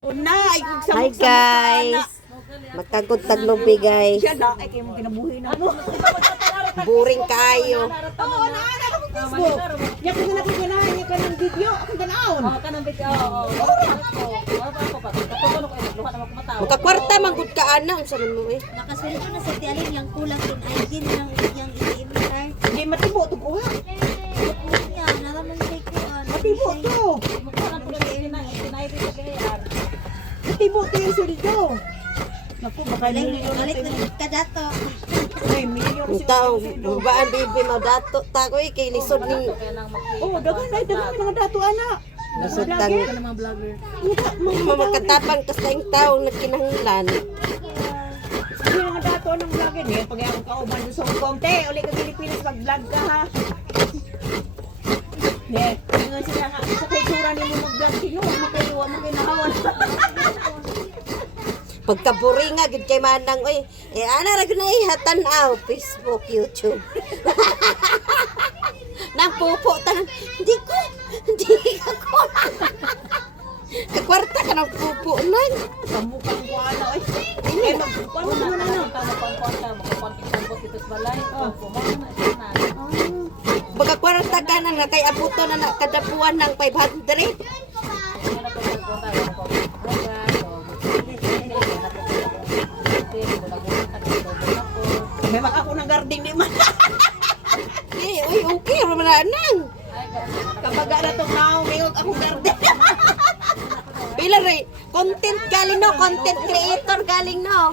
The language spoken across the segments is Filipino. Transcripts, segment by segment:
Hi guys. Magtagod taglobi guys. Siya na, ay kayo mong kinabuhi na mo. Boring kayo. Oo, naana ako Facebook. Yan ko na nakikinahan niya ka ng video. Ako ganaon. Oo, kanang big oo. oo. Ko eh. Magkakwarta man gud ka ana unsa man mo eh. Nakasweldo na sa tialin yung kulang yung ID ng yung i-enter. Hindi matibo ito ko ha. Tapos niya, naraman kay ko. Matibo to. Mukha po lang yung tinay, tinay rin sa kayaan. Matibo to yung sweldo. Naku, baka Balik, milyon balik na na ka dato. Ay, milyon Ang tao, baan bibi mo dato ta ko eh kay lisod nang mag- Oo, dagan ay dagan mga dato ana. lisod tang mga vlogger. Mukha mo mamakatapang kas tayong tao nagkinahanglan. Sige mga dato anong vlogger niya. Pag ako kauban sa Hong Kong. Te, uli ka Pilipinas mag-vlog ka ha. Ne, nga sila nga sa kultura nimo mag-vlog sino, makayo mo kinahawan. Pagkaburi nga gid kay manang oy. Eh ana ra na ihatan-aw Facebook, YouTube. Nang pupo tanan. Hindi ko. Hindi ko. Kakwarta ka ng pupo nang. Sa mukhang ko ano ay. Magpapano mo na no. Tama pa ang kwanta, magpapantik ko dito sa balay. Oh, kumain na ito na. Pagkakwarta ka na na kay abuto na na kadapuan ng 500. Okay, wala nang. Kapag na tong naong mayroon akong garden. Pila rin. Content galing no, content creator galing no.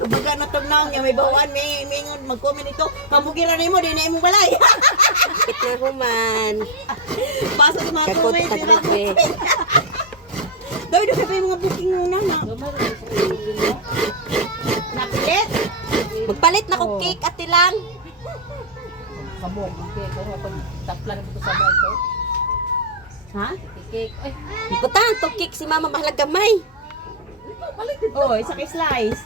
Kapag na tong naong niya may bawan, may mingon mag-comment ito. Pamugiran nimo di na imong balay. Kit na human. Sa mga comment. di na taglobe. Daw ito sa mga booking muna na. At lang. Kabog, cake. Kaya pag taplan dito sa bahay ko, Ha? cake. Ay, to cake si mama mahalaga may. Oh, isa kay slice.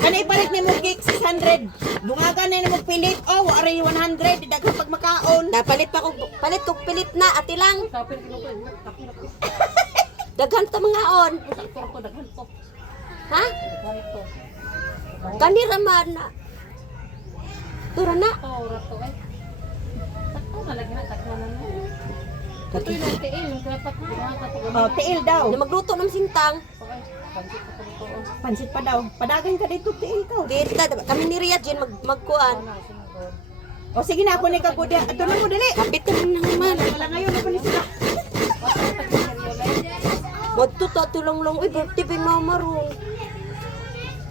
Ano ipalit ni mo cake 600. Dungagan na ni mo pilit. Oh, ari 100 daghan pag makaon. Napalit pa kong palit kong pilit na at lang. ko ko. Ko. Daghan ta mga on. Ko, ko. Ha? Ko. Kanira man na. Tura na. Ito, rato eh. Sakto na lagi na, takwa na na. Ito yung tiil, dapat Oh, tiil daw. Na magluto ng sintang. Pansit pa daw. Padagan ka dito tiil ka. Dita, kami ni Riyadh yun mag magkuan. O sige na ako ni Kagudia. Ito na mo dali. Kapit ka na naman. Wala ngayon na pa ni sila. Ka pag-seryo lang. Uy, birthday pa yung mama ron.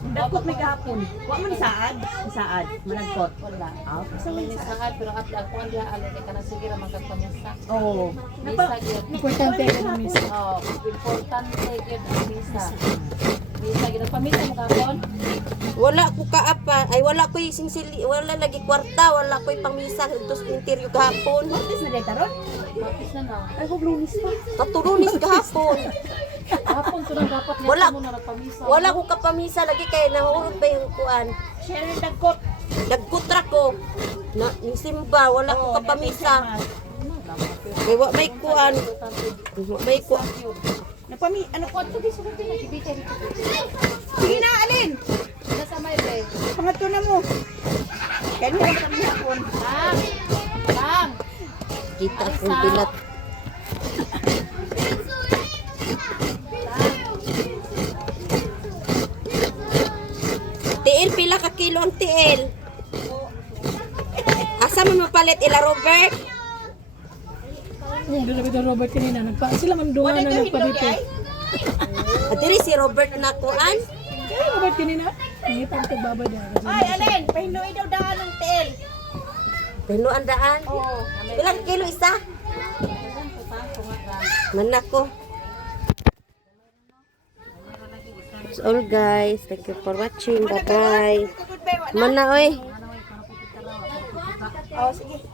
Dakot may kahapon. Wa man saad. Saad. Managkot. Wala. Ah, Sa may saad, pero at ako ang diha alay ka na sige ra magkapamisa. Oh. Misa gyud. Importante ka na miss. Oh, importante gyud ang misa. Misa gyud pamisa mo kapon. Wala ko kaapa. Ay, wala ko yung singsili. Wala lagi kwarta. Wala ko yung pangmisa. Ito sa interior kahapon. Notice na dito ron? Mapis na na. Ay, ko blunis pa. Katurunis kahapon. Hapon to nang dapat niya Wala. mo na nagpamisa. Wala ko kapamisa lagi kay nahurot pa yung kuan. Rin dagkot. Nagkutra ko. Na, simba, wala ko kapamisa. May wa may kuan. May kuan. Napami, ano ko? Kung di sugot na ibigay dito. Sige na, alin. Nasa may be. Pangatlo na mo. Kaya nila kami hapon. Lang. Lang. Kita akong bilat. Tiil, pila ka kilo ang tiil? Asa mo mapalit ila Robert? Yung dalawa ito Robert kanina, nagpa sila man duha Wala na nagpabiti. At diri si Robert na kuan. Kaya Robert kanina, nangitang tagbaba niya. Ay, alin. Pahinduin daw daan ng tiil. Ang daan. Oo. Pila ka kilo isa? Manako. All guys. Thank you for watching. Bye-bye. Mana oy. Oh, sige.